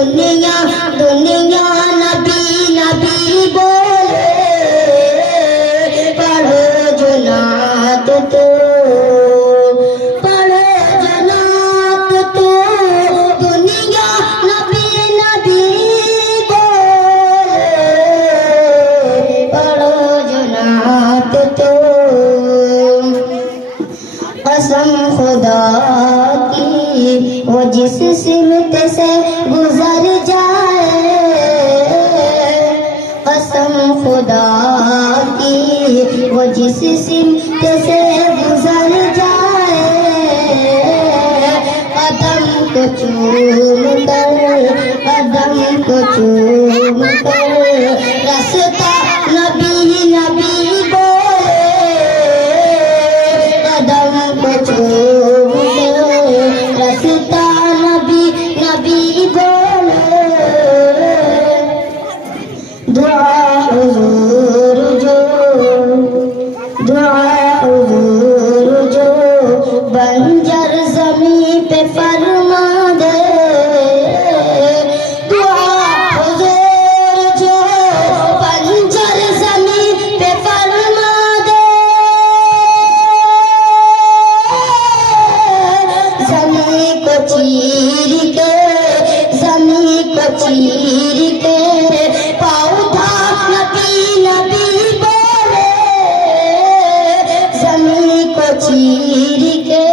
दुनिया दुनिया नबी नबी बोले पढ़ो जो नात तो पढ़ो जो नात तो दुनिया नबी नबी बोले पढ़ो जो नात तो कसम खुदा की वो जिस सिमत से गुजर जाए कसम खुदा की वो जिस सिमत से गुजर जाए कदम को चूम कर रास्ता नबी नबी बोले कदम को चूम रास्ता नबी नबी बोले दुआ हुजूर जो बंजर ज़मीं पे फरमा दे दुआ हुजूर जो बंजर ज़मीं पे फरमा दे ज़मीं को चीर के पौधा नबी नबी बोले ज़मीं को चीर के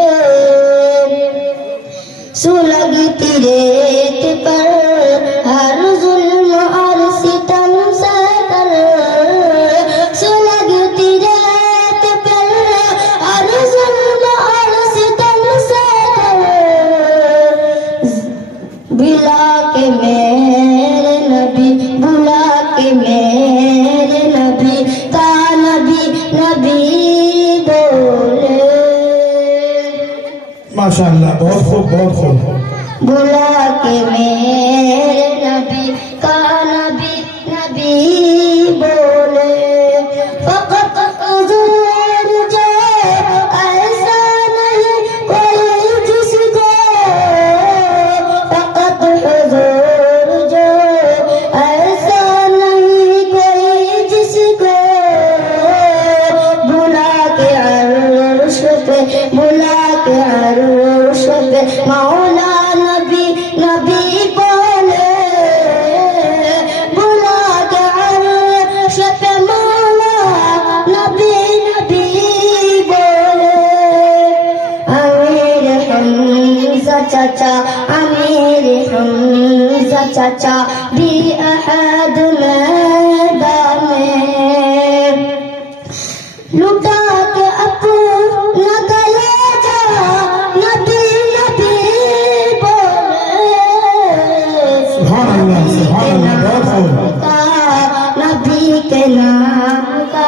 सुलगती रेत पर हर जुल्म और सितम से कर सुलगती रेत पर हर जुल्म और सितम से कर बुला के मेरे नबी का नबी बोले माशाअल्लाह बहुत खूब बुला के मेरे नबी का नबी बोले फकत हुजूर जो ऐसा नहीं कोई जिसको फकत हुजूर जो ऐसा नहीं कोई जिसको बुला के अर्श पे मौला नबी बोले बुला के अर्श पे मौला नबी बोले अमीर हमजा चाचा भी अहद मैदान में लुटा के अपना कलेजा नबी बोले नबी के नाम का